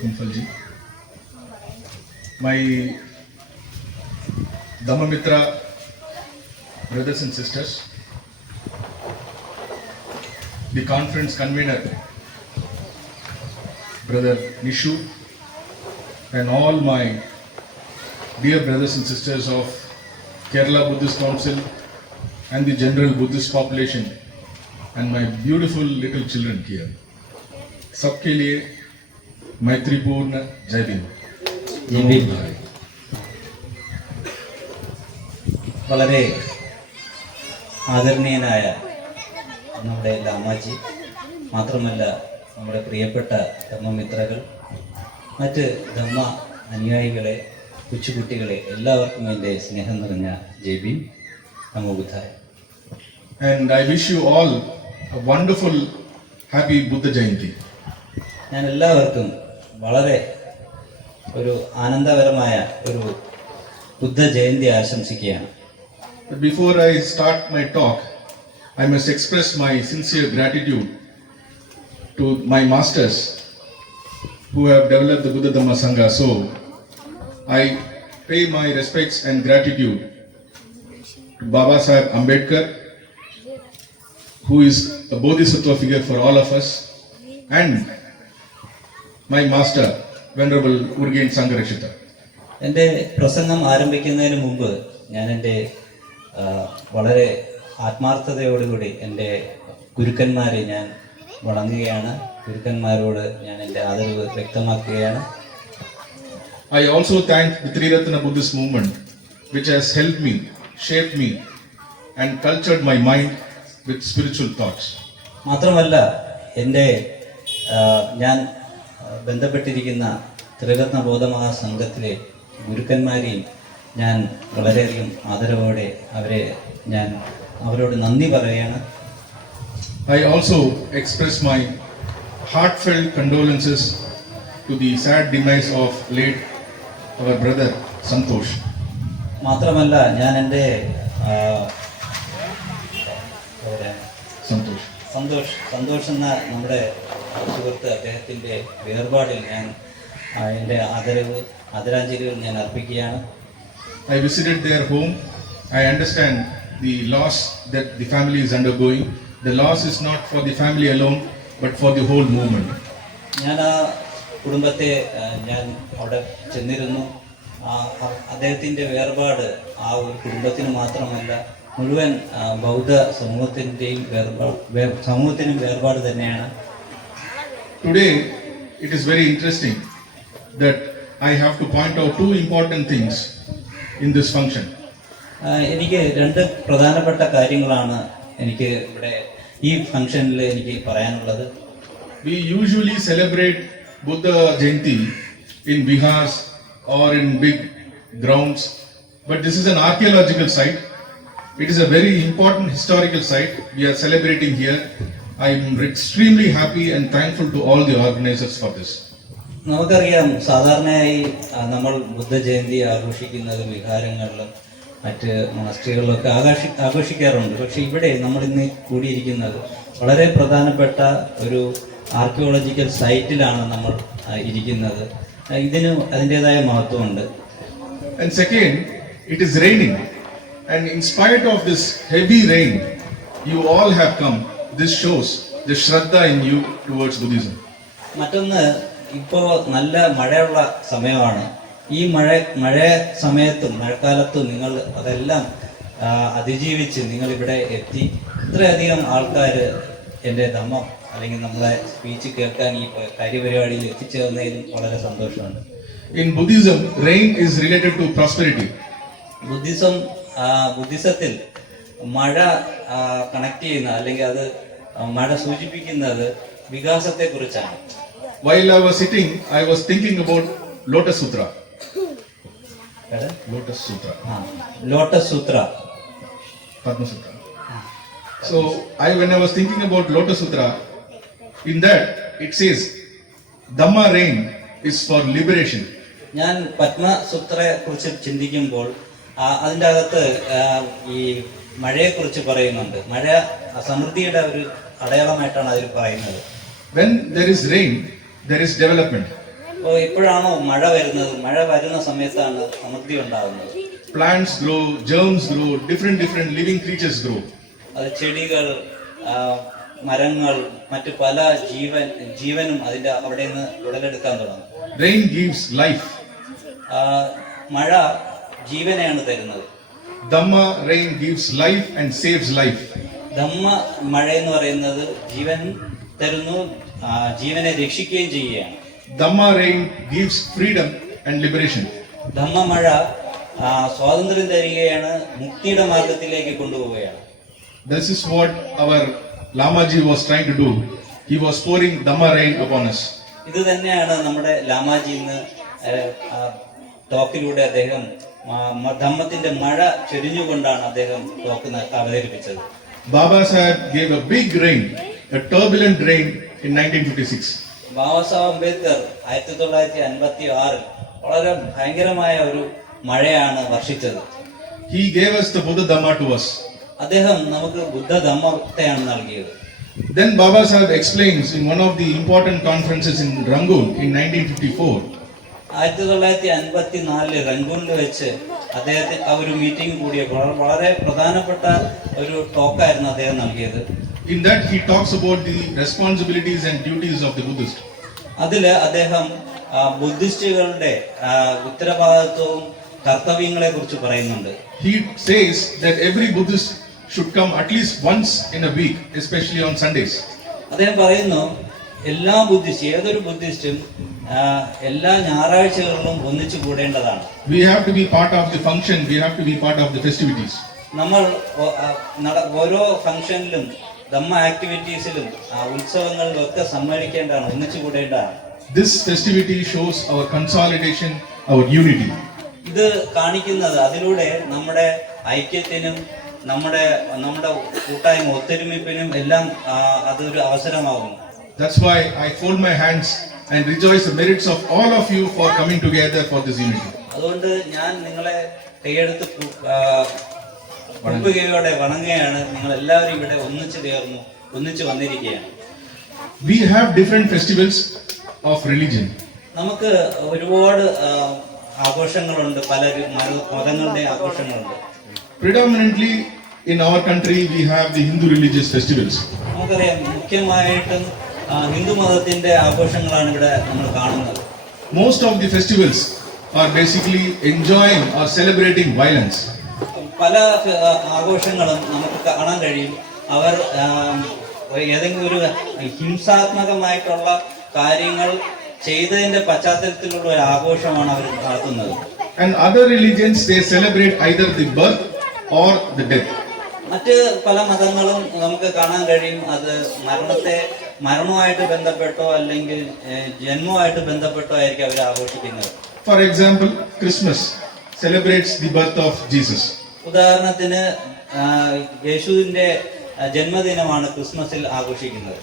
Kumfalji. My Dhammamitra brothers and sisters, the conference convener, Brother Nishu, and all my dear brothers and sisters of Kerala Buddhist Council and the general Buddhist population, and my beautiful little children here. सबके लिए मैत्रीपूर्ण जय भीम. വളരെ ആദരണീയനായ നമ്മുടെ ലാമാജി, മാത്രമല്ല നമ്മുടെ പ്രിയപ്പെട്ട ധമ്മമിത്രകൾ, മറ്റ് ധമ്മ അനുയായികളെ, കൊച്ചുകുട്ടികളെ, എല്ലാവർക്കും എൻ്റെ സ്നേഹം നിറഞ്ഞ ജയ് ഭീം, നമോ ബുദ്ധായ. And I wish you all a wonderful happy Buddha Jayanti. ഞാൻ എല്ലാവർക്കും വളരെ ഒരു ആനന്ദകരമായ ഒരു ബുദ്ധ ജയന്തി ആശംസിക്കുകയാണ്. But before I start my talk, I must express my sincere gratitude to my masters who have developed the Buddha Dhamma Sangha. So I pay my respects and gratitude to Baba Sahib Ambedkar, who is a bodhisattva figure for all of us, and my master, Venerable Urgen Sangharakshita. എൻ്റെ പ്രസംഗം ആരംഭിക്കുന്നതിന് മുമ്പ് ഞാൻ എൻ്റെ വളരെ ആത്മാർത്ഥതയോടുകൂടി എൻ്റെ ഗുരുക്കന്മാരെ ഞാൻ വണങ്ങുകയാണ്. ഗുരുക്കന്മാരോട് ഞാൻ എൻ്റെ ആദരവ് വ്യക്തമാക്കുകയാണ്. I also thank the Triratna Buddhist movement, which has helped me, shaped me, and cultured my mind with spiritual thoughts. മാത്രമല്ല എൻ്റെ ഞാൻ ബന്ധപ്പെട്ടിരിക്കുന്ന ത്രിരത്ന ബോധമഹാസംഘത്തിലെ ഗുരുക്കന്മാരെയും ഞാൻ വളരെയധികം ആദരവോടെ അവരോട് നന്ദി പറയുകയാണ്. I also express my heartfelt condolences to the sad demise of late our brother Santosh. മാത്രമല്ല ഞാൻ എൻ്റെ സന്തോഷ് എന്ന നമ്മുടെ സുഹൃത്ത്, അദ്ദേഹത്തിൻ്റെ വേർപാടിൽ ഞാൻ എൻ്റെ ആദരാഞ്ജലികൾ ഞാൻ അർപ്പിക്കുകയാണ്. I visited their home. I understand the loss that the family is undergoing. The loss is not for the family alone, but for the whole movement. ഞാൻ ആ കുടുംബത്തെ ഞാൻ അവിടെ ചെന്നിരുന്നു. അദ്ദേഹത്തിൻ്റെ വേർപാട് ആ ഒരു കുടുംബത്തിന് മാത്രമല്ല, മുഴുവൻ ബൗദ്ധ സമൂഹത്തിനും വേർപാട് തന്നെയാണ്. Today it is very interesting that I have to point out two important things in this function. എനിക്ക് രണ്ട് പ്രധാനപ്പെട്ട കാര്യങ്ങളാണ് എനിക്ക് ഇവിടെ ഈ ഫംഗ്ഷനിൽ എനിക്ക് പറയാനുള്ളത്. We usually celebrate Buddha Jayanti in Bihars or in big grounds, but this is an archaeological site. It is a very important historical site we are celebrating here. I am extremely happy and thankful to all the organizers for this. നമുക്കറിയാം, സാധാരണയായി നമ്മൾ ബുദ്ധ ജയന്തി ആഘോഷിക്കുന്നത് വിഹാരങ്ങളിലും മറ്റ് മോണസ്ട്രികളിലൊക്കെ ആഘോഷിക്കാറുണ്ട്. പക്ഷെ ഇവിടെ നമ്മൾ ഇന്ന് കൂടിയിരിക്കുന്നത് വളരെ പ്രധാനപ്പെട്ട ഒരു ആർക്കിയോളജിക്കൽ സൈറ്റിലാണ് നമ്മൾ ഇരിക്കുന്നത്. ഇതിന് അതിൻ്റെതായ മഹത്വമുണ്ട്. And second, it is raining, and in spite of this heavy rain, you all have come. This shows the Shraddha in you towards Buddhism. മറ്റൊന്ന്, ഇപ്പോൾ നല്ല മഴയുള്ള സമയമാണ്. ഈ മഴ സമയത്തും മഴക്കാലത്തും നിങ്ങൾ അതെല്ലാം അതിജീവിച്ച് നിങ്ങൾ ഇവിടെ എത്തി. ഇത്രയധികം ആൾക്കാർ എൻ്റെ ധമ്മം അല്ലെങ്കിൽ നമ്മളെ സ്പീച്ച് കേൾക്കാൻ ഈ കാര്യപരിപാടിയിൽ എത്തിച്ചേർന്നതിലും വളരെ സന്തോഷമുണ്ട്. In Buddhism, rain is related to prosperity. ബുദ്ധിസത്തിൽ മഴ കണക്ട് ചെയ്യുന്ന അല്ലെങ്കിൽ അത് മഴ സൂചിപ്പിക്കുന്നത് വികാസത്തെ കുറിച്ചാണ്. While I was sitting, I was thinking about Lotus Sutra. Lotus Sutra. Lotus Sutra. Padma Sutra. So when I was thinking about Lotus Sutra, in that it says Dhamma rain is for liberation. ഞാൻ പത്മസൂത്രയെ കുറിച്ച് ചിന്തിക്കുമ്പോൾ അതിൻ്റെ അകത്ത് ഈ മഴയെക്കുറിച്ച് പറയുന്നുണ്ട്. മഴ സമൃദ്ധിയുടെ ഒരു അടയാളമായിട്ടാണ് അതിൽ പറയുന്നത്. When there is rain, there is development. അപ്പോൾ ഇപ്പോഴാണോ മഴ വരുന്നത്? മഴ വരുന്ന സമയത്താണ് സമൃദ്ധി ഉണ്ടാകുന്നത്. Plants grow, germs grow, different living creatures grow. അത് ചെടികൾ, മരങ്ങൾ, മറ്റു പല ജീവനും അതിന്റെ അവിടെ നിന്ന് ഉടലെടുക്കാൻ തുടങ്ങും. Rain gives life. മഴ ജീവനെയാണ് തരുന്നത്. Dhamma rain gives life and saves life. Dhamma മഴ എന്ന് പറയുന്നത് ജീവൻ തരുന്നു, ജീവനെ രക്ഷിക്കുകയും ചെയ്യുകയാണ്. Dhamma rain gives freedom and liberation. Dhamma മഴ സ്വാതന്ത്ര്യം തരികയാണ്, മുക്തിയുടെ മാർഗത്തിലേക്ക് കൊണ്ടുപോവുകയാണ്. This is what our Lamaji was trying to do. He was pouring Dhamma rain upon us. ഇത് തന്നെയാണ് നമ്മുടെ ലാമാജി ഇന്ന് ടോക്കിലൂടെ അദ്ദേഹം ധമ്മത്തിന്റെ മഴ ചൊരിഞ്ഞുകൊണ്ടാണ് അദ്ദേഹം ടോക്ക് അവതരിപ്പിച്ചത്. Baba Saheb gave a big rain, a turbulent rain in 1956. Baba Saheb Ambedkar 1956 വളരെ ഭയങ്കരമായ ഒരു മഴയാണ് വർഷിച്ചത്. He gave us the Buddha Dhamma to us. അദ്ദേഹം നമുക്ക് ബുദ്ധ ധമ്മത്തെയാണ് നൽകിയത്. Then Baba Saheb explains in one of the important conferences in Rangoon in 1954. 1954 റംഗൂണിൽ വെച്ച് അദ്ദേഹത്തിന് ഒരു മീറ്റിംഗ് കൂടിയപ്പോൾ വളരെ പ്രധാനപ്പെട്ട ഒരു ടോക്കായിരുന്നു അദ്ദേഹം നൽകിയത്. In that he talks about the responsibilities and duties of the Buddhist. അതില് അദ്ദേഹം ബുദ്ധിസ്റ്റുകളുടെ ഉത്തരവാദിത്വവും കർത്തവ്യങ്ങളെ കുറിച്ച് പറയുന്നുണ്ട്. He says that every Buddhist should come at least once in a week, especially on Sundays. അദ്ദേഹം പറയുന്നു എല്ലാ ഏതൊരു ബുദ്ധിസ്റ്റും എല്ലാ ഞായറാഴ്ചകളിലും ഒന്നിച്ചു കൂടേണ്ടതാണ്. We have to be part of the function, we have to be part of the festivities. നമ്മൾ ഓരോ ഫംഗ്ഷനിലും ധമ്മ ആക്ടിവിറ്റീസിലും ഉത്സവങ്ങളിലും ഒക്കെ സമ്മേളിക്കേണ്ടതാണ്, ഒന്നിച്ചു കൂടേണ്ടതാണ്. This festivity shows our consolidation, our unity. ഇത് കാണിക്കുന്നത് അതിലൂടെ നമ്മുടെ ഐക്യത്തിനും നമ്മുടെ കൂട്ടായ്മ ഒത്തൊരുമിപ്പിനും എല്ലാം അതൊരു അവസരമാകും. That's why I fold my hands and rejoice the merits of all of you for coming together for this unity. അതുകൊണ്ട് ഞാൻ നിങ്ങളെ കൈയെടുത്ത് കുറുക്കുകയോടെ വണങ്ങുകയാണ്. നിങ്ങൾ എല്ലാവരും ഇവിടെ ഒന്നിച്ചു വന്നിരിക്കുകയാണ്. We have different festivals of religion. നമുക്ക് ഒരുപാട് ആഘോഷങ്ങളുണ്ട്, പല മതങ്ങളുടെ ആഘോഷങ്ങളുണ്ട്. Predominantly in our country we have the Hindu religious festivals. നമുക്കറിയാം മുഖ്യമായിട്ടും ഹിന്ദു മതത്തിന്റെ ആഘോഷങ്ങളാണ് ഇവിടെ നമ്മൾ കാണുന്നത്. Most of the festivals are basically enjoying or celebrating violence. പല ആഘോഷങ്ങളും നമുക്ക് കാണാൻ കഴിയും, അവർ ഏതെങ്കിലും ഒരു ഹിംസാത്മകമായിട്ടുള്ള കാര്യങ്ങൾ ചെയ്തതിന്റെ പശ്ചാത്തലത്തിലുള്ള ഒരു ആഘോഷമാണ് അവർ നടത്തുന്നത്. And other religions they celebrate either the birth or the death. മറ്റ് പല മതങ്ങളും നമുക്ക് കാണാൻ കഴിയും, അത് മരണവുമായിട്ട് ബന്ധപ്പെട്ടോ അല്ലെങ്കിൽ ജന്മവുമായിട്ട് ബന്ധപ്പെട്ടോ ആയിരിക്കും അവർ ആഘോഷിക്കുന്നത്. For example, Christmas celebrates the birth of Jesus. ഉദാഹരണത്തിന് യേശുവിന്റെ ജന്മദിനമാണ് ക്രിസ്മസിൽ ആഘോഷിക്കുന്നത്.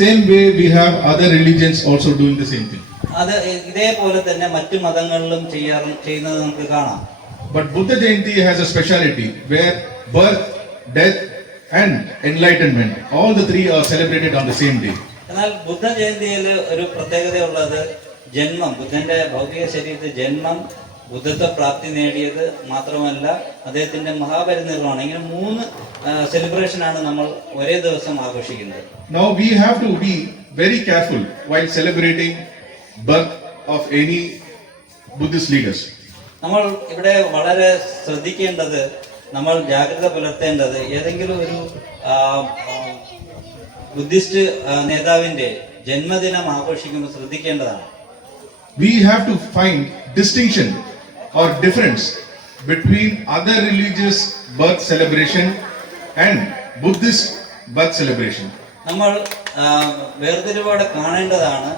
Same way we have other religions also doing the same thing. അത് ഇതേപോലെ തന്നെ മറ്റു മതങ്ങളിലും ചെയ്യുന്നത് നമുക്ക് കാണാം. But Buddha Jayanti has a speciality where birth, death and enlightenment, all the three are celebrated on the same day. എന്നാൽ ബുദ്ധ ജയന്തിയിൽ ഒരു പ്രത്യേകതയുള്ളത് ജന്മം, ബുദ്ധന്റെ ഭൗതിക ശരീരത്തിൽ ജന്മം, ബുദ്ധത്വ പ്രാപ്തി നേടിയത് മാത്രമല്ല അദ്ദേഹത്തിന്റെ മഹാപരിനിർവാണം, ഇങ്ങനെ 3 സെലിബ്രേഷനാണ് നമ്മൾ ഒരേ ദിവസം ആഘോഷിക്കുന്നത്. Now we have to be very careful while celebrating birth of any Buddhist leaders. നമ്മൾ ഇവിടെ വളരെ ശ്രദ്ധിക്കേണ്ടത്, നമ്മൾ ജാഗ്രത പുലർത്തേണ്ടത് ഏതെങ്കിലും ഒരു ബുദ്ധിസ്റ്റ് നേതാവിന്റെ ജന്മദിനം ആഘോഷിക്കുമ്പോൾ ശ്രദ്ധിക്കേണ്ടതാണ്. We have to find distinction or difference between other religious birth celebration and Buddhist birth celebration. നമ്മൾ വേർതിരിവോടെ കാണേണ്ടതാണ്.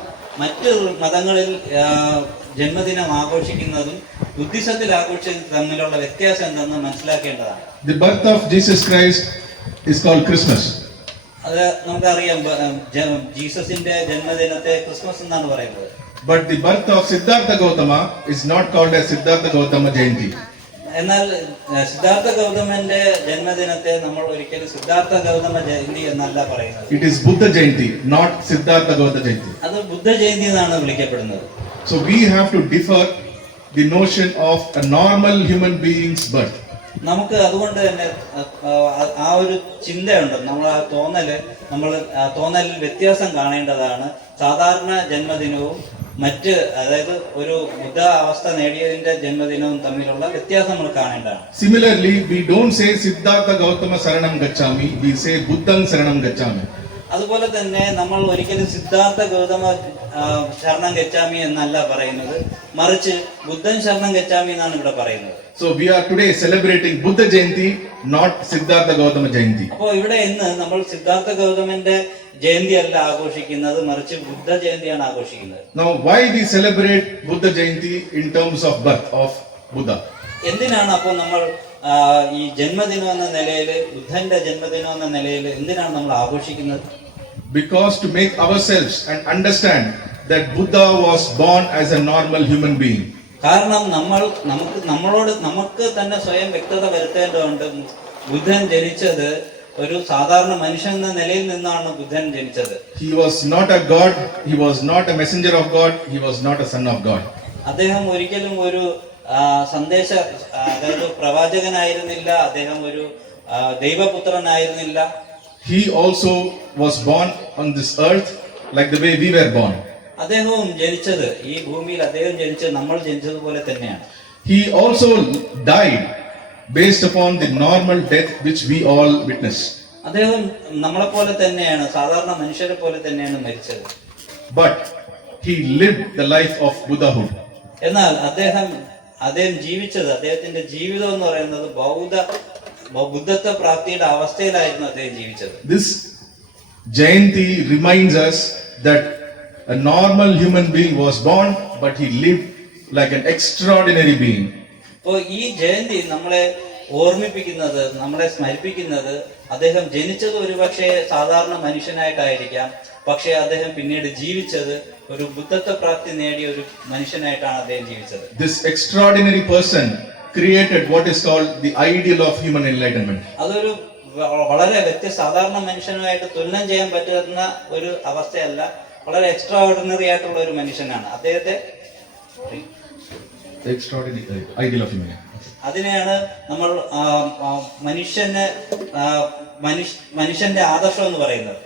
മറ്റു മതങ്ങളിൽ ജന്മദിനം ആഘോഷിക്കുന്നതും ബുദ്ധിസത്തിൽ ആഘോഷിക്കുന്നതും തമ്മിലുള്ള വ്യത്യാസം എന്തെന്ന് മനസ്സിലാക്കേണ്ടതാണ്. The birth of Jesus Christ is called Christmas. അത് നമുക്കറിയാം, ജീസസിന്റെ ജന്മദിനത്തെ ക്രിസ്മസ് എന്നാണ് പറയുന്നത്. But the birth of Siddhartha Gautama is not called as Siddhartha Gautama Jayanti. എന്നാൽ സിദ്ധാർത്ഥ ഗൗതമന്റെ ജന്മദിനത്തെ നമ്മൾ ഒരിക്കലും സിദ്ധാർത്ഥ ഗൗതമ ജയന്തി എന്നല്ല പറയുന്നത്. It is Buddha Jayanti, not Siddhartha Gautama Jayanti. അത് ബുദ്ധ ജയന്തി എന്നാണ് വിളിക്കപ്പെടുന്നത്. So we have to differ the notion of a normal human being's birth. നമുക്ക് അതുകൊണ്ട് തന്നെ ആ ഒരു ചിന്തയുണ്ട്, നമ്മൾ ആ തോന്നലിൽ വ്യത്യാസം കാണേണ്ടതാണ്. സാധാരണ ജന്മദിനവും മറ്റ്, അതായത് ഒരു ബുദ്ധ അവസ്ഥ നേടിയതിന്റെ ജന്മദിനവും തമ്മിലുള്ള വ്യത്യാസം നമ്മൾ കാണേണ്ടതാണ്. Similarly, we don't say Siddhartha Gautama Saranam Gacchami, we say Buddhang Saranam Gacchami. അതുപോലെ തന്നെ നമ്മൾ ഒരിക്കലും സിദ്ധാർത്ഥ ഗൗതമ ശരണം ഗച്ഛാമി എന്നല്ല പറയുന്നത്, മറിച്ച് ബുദ്ധൻ ശരണം ഗച്ഛാമി എന്നാണ് ഇവിടെ പറയുന്നത്. So we are today celebrating Buddha Jayanti, not Siddhartha Gautama Jayanti. അപ്പോൾ ഇവിടെ ഇന്ന് നമ്മൾ സിദ്ധാർത്ഥ ഗൗതമന്റെ ജയന്തി അല്ല ആഘോഷിക്കുന്നത്, മറിച്ച് ബുദ്ധ ജയന്തിയാണ് ആഘോഷിക്കുന്നത്. Now why we celebrate Buddha Jayanti in terms of birth of Buddha? എന്തിനാണ് അപ്പോൾ നമ്മൾ ഈ ജന്മദിനം എന്ന നിലയിൽ, ബുദ്ധന്റെ ജന്മദിനം എന്ന നിലയിൽ എന്തിനാണ് നമ്മൾ ആഘോഷിക്കുന്നത്? Because to make ourselves and understand that Buddha was born as a normal human being. കാരണം നമുക്ക് തന്നെ സ്വയം വ്യക്തത വരുത്തേണ്ടതുണ്ട്. ബുദ്ധൻ ജനിച്ചത് ഒരു സാധാരണ മനുഷ്യൻ എന്ന നിലയിൽ നിന്നാണ് ബുദ്ധൻ ജനിച്ചത്. He was not a god, he was not a messenger of God, he was not a son of God. അദ്ദേഹം ഒരിക്കലും ഒരു അതായത് പ്രവാചകനായിരുന്നില്ല, അദ്ദേഹം ഒരു ദൈവപുത്രനായിരുന്നില്ല. He also was born on this earth like the way we were born. അദ്ദേഹവും ജനിച്ചത് ഈ ഭൂമിയിൽ, അദ്ദേഹം ജനിച്ചത് നമ്മൾ ജനിച്ചതുപോലെ തന്നെയാണ്. He also died based upon the normal death which we all witness. അദ്ദേഹം നമ്മളെപ്പോലെ തന്നെയാണ്, സാധാരണ മനുഷ്യരെ പോലെ തന്നെയാണ് മരിച്ചത്. But he lived the life of Buddhahood. എന്നാൽ അദ്ദേഹം ജീവിച്ചത്, അദ്ദേഹത്തിന്റെ ജീവിതം എന്ന് പറയുന്നത് ബുദ്ധത്വ പ്രാപ്തിയുടെ അവസ്ഥയിലായിരുന്നു അദ്ദേഹം ജീവിച്ചത്. This Jayanti reminds us that a normal human being was born, but he lived like an extraordinary being. അപ്പോൾ ഈ ജയന്തി നമ്മളെ ഓർമ്മിപ്പിക്കുന്നത്, നമ്മളെ സ്മരിപ്പിക്കുന്നത്, അദ്ദേഹം ജനിച്ചത് ഒരുപക്ഷെ സാധാരണ മനുഷ്യനായിട്ടായിരിക്കാം, പക്ഷേ അദ്ദേഹം പിന്നീട് ജീവിച്ചത് ഒരു ബുദ്ധത്വ പ്രാപ്തി നേടിയ ഒരു മനുഷ്യനായിട്ടാണ് അദ്ദേഹം ജീവിച്ചത്. This extraordinary person created what is called the ideal of human enlightenment. അതൊരു വളരെ സാധാരണ മനുഷ്യനുമായിട്ട് തുലനം ചെയ്യാൻ പറ്റുന്ന ഒരു അവസ്ഥയല്ല, വളരെ എക്സ്ട്രാ ഓർഡിനറി ആയിട്ടുള്ള ഒരു മനുഷ്യനാണ് അദ്ദേഹത്തെ. The extraordinary ideal of human. അതിനെയാണ് നമ്മൾ മനുഷ്യന്റെ ആദർശം എന്ന് പറയുന്നത്.